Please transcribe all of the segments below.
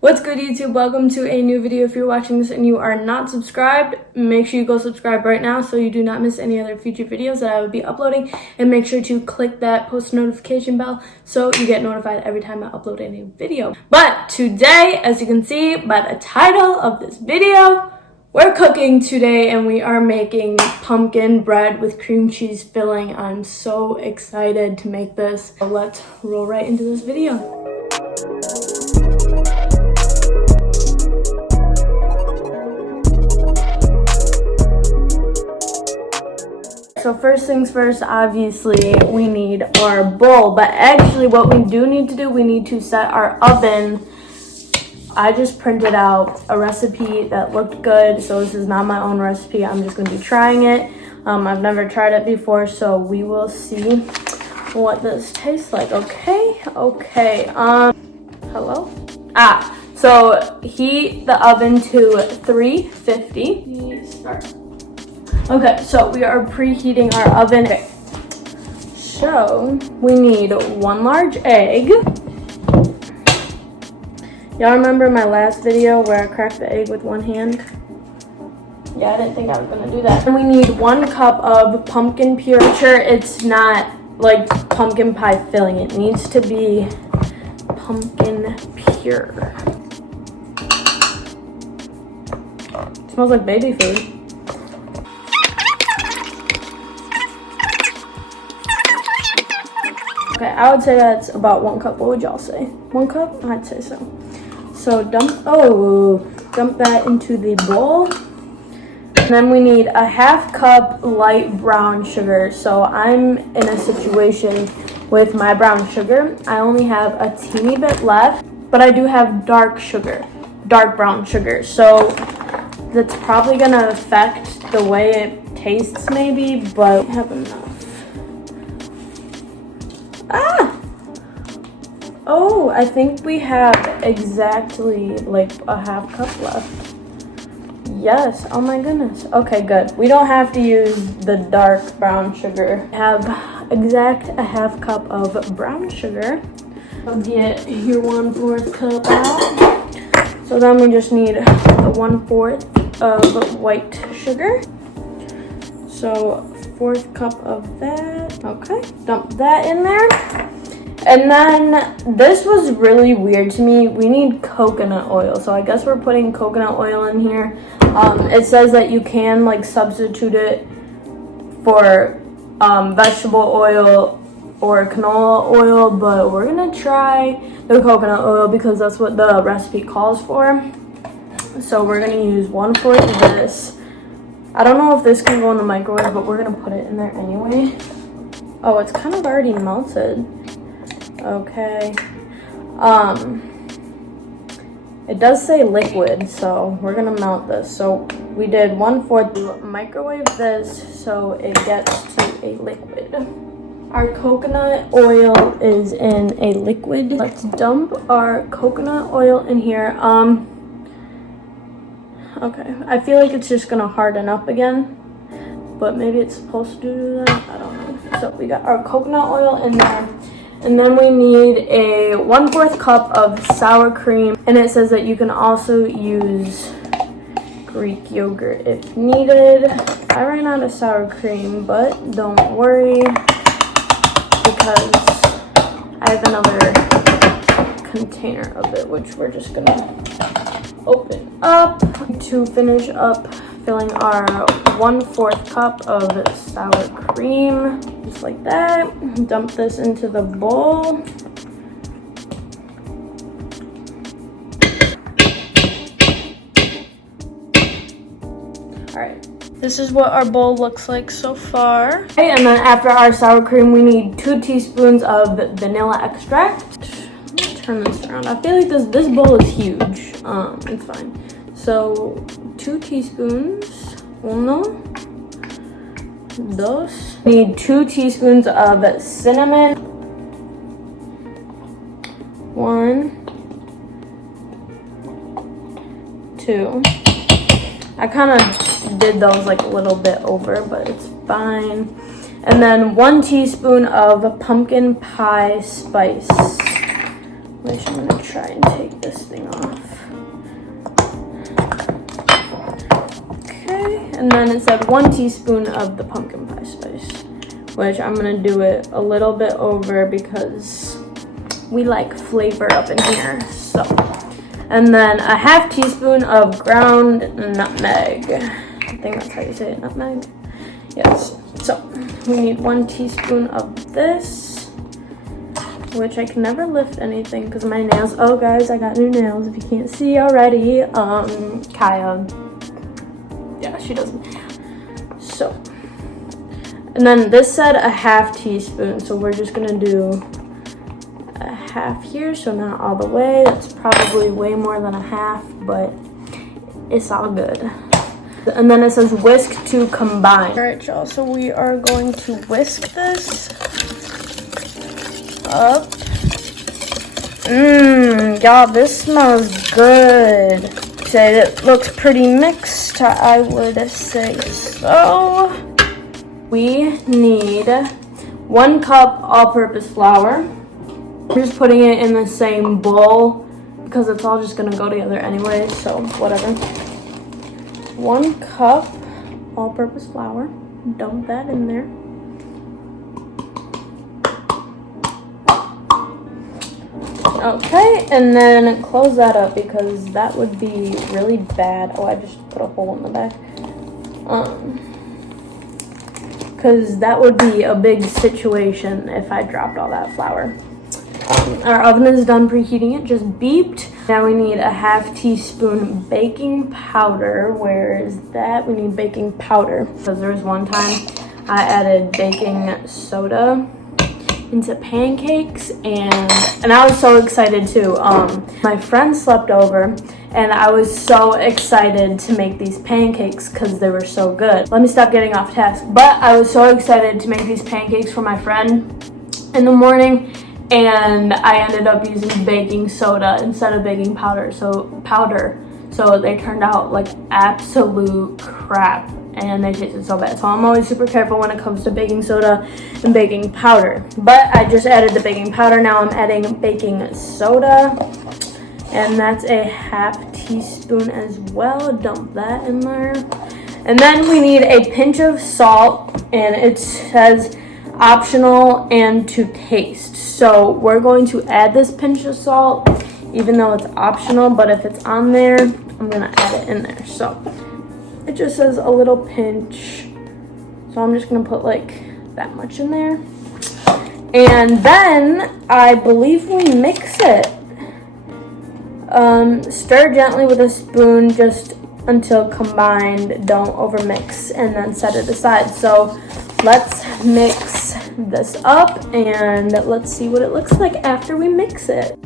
What's good, YouTube? Welcome to a new video. If you're watching this and you are not subscribed, make sure you go subscribe right now so you do not miss any other future videos that I would be uploading, and make sure to click that post notification bell so you get notified every time I upload a new video. But today, as you can see by the title of this video, we're cooking today and we are making pumpkin bread with cream cheese filling. I'm so excited to make this. So let's roll right into this video. So first things first, obviously, we need our bowl. But actually what we do need to do, we need to set our oven. I just printed out a recipe that looked good. So this is not my own recipe. I'm just going to be trying it. I've never tried it before, so we will see what this tastes like. Okay. Hello? So heat the oven to 350. Start. Okay, so we are preheating our oven. Okay. So we need 1 large egg. Y'all remember my last video where I cracked the egg with one hand? Yeah, I didn't think I was gonna do that. And we need 1 cup of pumpkin puree. Sure, it's not like pumpkin pie filling. It needs to be pumpkin pure. It smells like baby food. Okay, I would say that's about 1 cup. What would y'all say? 1 cup? I'd say so. So dump that into the bowl. And then we need a 1/2 cup light brown sugar. So I'm in a situation with my brown sugar. I only have a teeny bit left, but I do have dark brown sugar. So that's probably gonna affect the way it tastes maybe, but I have enough. Oh, I think we have exactly like a 1/2 cup left. Yes, oh my goodness. Okay, good. We don't have to use the dark brown sugar. We have exact a 1/2 cup of brown sugar. So get your 1/4 cup out. So then we just need the 1/4 of white sugar. So 1/4 cup of that. Okay, dump that in there. And then this was really weird to me. We need coconut oil. So I guess we're putting coconut oil in here. It says that you can like substitute it for vegetable oil or canola oil, but we're gonna try the coconut oil because that's what the recipe calls for. So we're gonna use 1/4 of this. I don't know if this can go in the microwave, but we're gonna put it in there anyway. Oh, it's kind of already melted. Okay. It does say liquid, so we're gonna melt this. So we did 1/4. Microwave this so it gets to a liquid. Our coconut oil is in a liquid. Let's dump our coconut oil in here. Okay, I feel like it's just gonna harden up again, but maybe it's supposed to do that. I don't know. So we got our coconut oil in there. And then we need a 1/4 cup of sour cream. And it says that you can also use Greek yogurt if needed. I ran out of sour cream, but don't worry because I have another container of it, which we're just gonna open up to finish up filling our 1/4 cup of sour cream, just like that. Dump this into the bowl. All right, this is what our bowl looks like so far. Okay, and then after our sour cream, we need 2 teaspoons of vanilla extract. Let me turn this around. I feel like this bowl is huge. It's fine. So 2 teaspoons. 1, 2. Need 2 teaspoons of cinnamon. 1, 2. I kind of did those like a little bit over, but it's fine. And then 1 teaspoon of pumpkin pie spice. which I'm gonna try and take this thing off. Okay, and then it said 1 teaspoon of the pumpkin pie spice, which I'm gonna do it a little bit over because we like flavor up in here, so. And then a ½ teaspoon of ground nutmeg. I think that's how you say it, nutmeg. Yes, so we need 1 teaspoon of this, which I can never lift anything because my nails, oh guys, I got new nails if you can't see already. Kaya, yeah, she doesn't. So, and then this said a ½ teaspoon, so we're just gonna do a half here, so not all the way. That's probably way more than a half, but it's all good. And then it says whisk to combine. All right, y'all, so we are going to whisk this up. Y'all, this smells good. Say it looks pretty mixed, I would say so. We need 1 cup all-purpose flour. We're just putting it in the same bowl because it's all just gonna go together anyway, so whatever. 1 cup all-purpose flour. Dump that in there. Okay, and then close that up because that would be really bad. Oh, I just put a hole in the back. Because that would be a big situation if I dropped all that flour. Our oven is done preheating, it just beeped. Now we need a ½ teaspoon baking powder. Where is that? We need baking powder. Because there was one time I added baking soda into pancakes and I was so excited too. My friend slept over and I was so excited to make these pancakes because they were so good. Let me stop getting off task. But I was so excited to make these pancakes for my friend in the morning, and I ended up using baking soda instead of baking powder. So they turned out like absolute crap and they tasted so bad. So I'm always super careful when it comes to baking soda and baking powder. But I just added the baking powder. Now I'm adding baking soda, and that's a ½ teaspoon as well. Dump that in there. And then we need a pinch of salt, and it says optional and to taste. So we're going to add this pinch of salt, even though it's optional, but if it's on there, I'm gonna add it in there. So it just says a little pinch. So I'm just gonna put like that much in there. And then I believe we mix it. Stir gently with a spoon just until combined. Don't overmix, and then set it aside. So let's mix this up and let's see what it looks like after we mix it.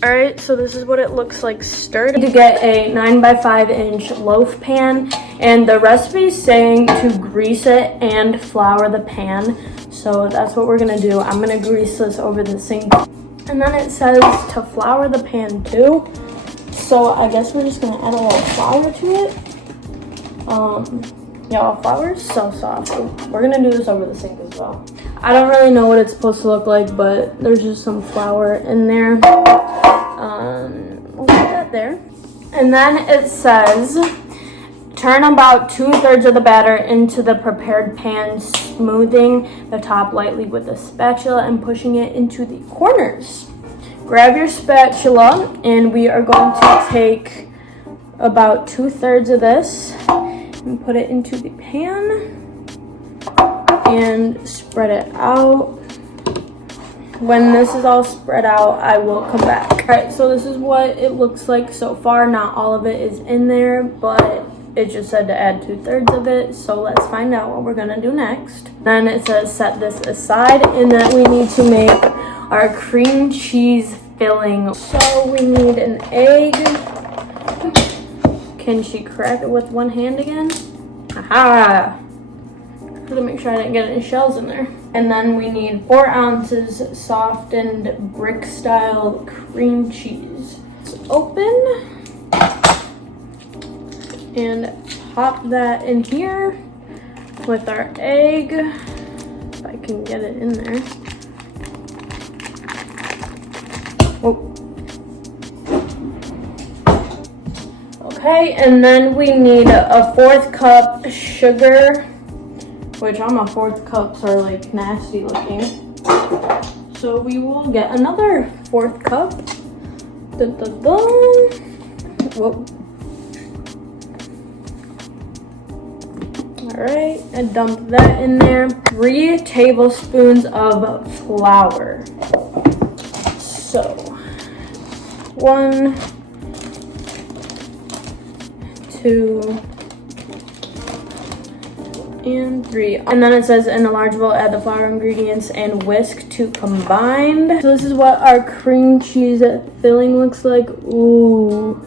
All right, so this is what it looks like stirred. To get a 9 by 5 inch loaf pan, and the recipe is saying to grease it and flour the pan. So that's what we're gonna do. I'm gonna grease this over the sink. And then it says to flour the pan too. So I guess we're just gonna add a little flour to it. Yeah, flour is so soft. So we're gonna do this over the sink as well. I don't really know what it's supposed to look like, but there's just some flour in there. We'll put that there. And then it says, turn about 2/3 of the batter into the prepared pan, smoothing the top lightly with a spatula and pushing it into the corners. Grab your spatula, and we are going to take about 2/3 of this and put it into the pan and spread it out. When this is all spread out, I will come back. All right, so this is what it looks like so far. Not all of it is in there, but it just said to add 2/3 of it. So let's find out what we're gonna do next. Then it says set this aside, and then we need to make our cream cheese filling. So we need an egg. Can she crack it with one hand again? Aha! To make sure I didn't get any shells in there. And then we need 4 ounces softened brick style cream cheese. Let's open and pop that in here with our egg, if I can get it in there. Okay, and then we need a 1/4 cup sugar, which all my 1/4 cups are like nasty looking. So we will get another 1/4 cup. Dun, dun, dun. Whoa. All right, and dump that in there. 3 tablespoons of flour. So 1, 2, and 3. And then it says in a large bowl, add the flour, ingredients, and whisk to combine. So this is what our cream cheese filling looks like. Ooh,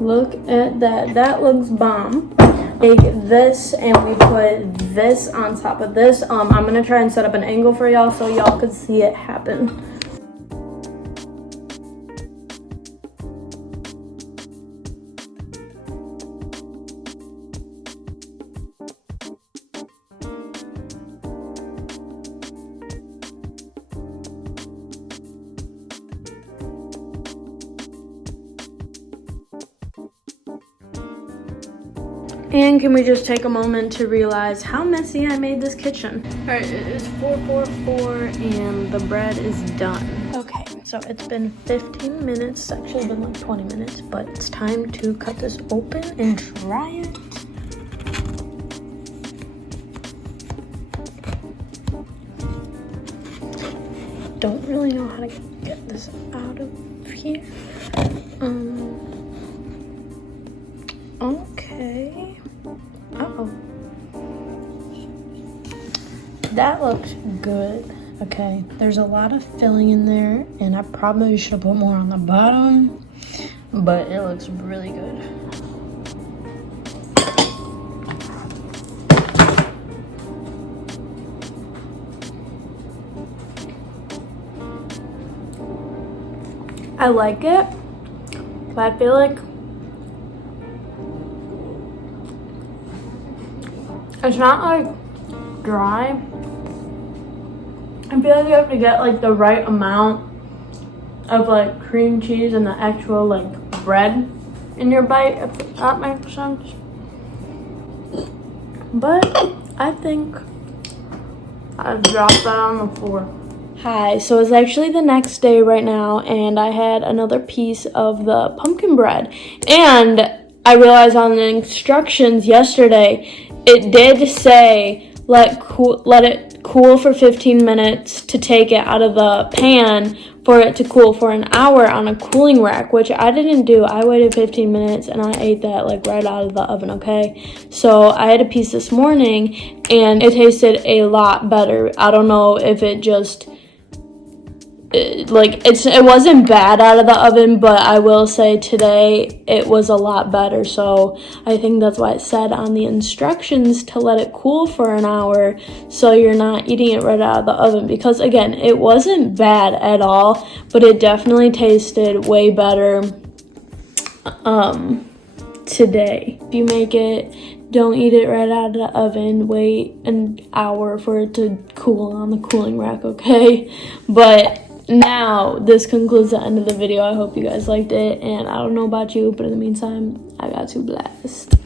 look at that. That looks bomb. Take this and we put this on top of this. I'm gonna try and set up an angle for y'all so y'all could see it happen. And can we just take a moment to realize how messy I made this kitchen? All right, it is 4:44 and the bread is done. Okay, so it's been 15 minutes. It's actually been like 20 minutes, but it's time to cut this open and try it. Don't really know how to get this out of here. Okay. Uh-oh. That looks good. Okay, there's a lot of filling in there, and I probably should have put more on the bottom, but it looks really good. I like it, but I feel like it's not like dry. I feel like you have to get like the right amount of like cream cheese and the actual like bread in your bite, if that makes sense. But I think I've dropped that on the floor. Hi, so it's actually the next day right now, and I had another piece of the pumpkin bread, and I realized on the instructions yesterday it did say let it cool for 15 minutes to take it out of the pan for it to cool for an hour on a cooling rack, which I didn't do. I waited 15 minutes and I ate that like right out of the oven, okay? So I had a piece this morning and it tasted a lot better. I don't know if it just it wasn't bad out of the oven, but I will say today it was a lot better. So I think that's why it said on the instructions to let it cool for an hour so you're not eating it right out of the oven, because again, it wasn't bad at all, but it definitely tasted way better today. If you make it, don't eat it right out of the oven. Wait an hour for it to cool on the cooling rack, okay? But now this concludes the end of the video. I hope you guys liked it, and I don't know about you, but in the meantime, I got to blast.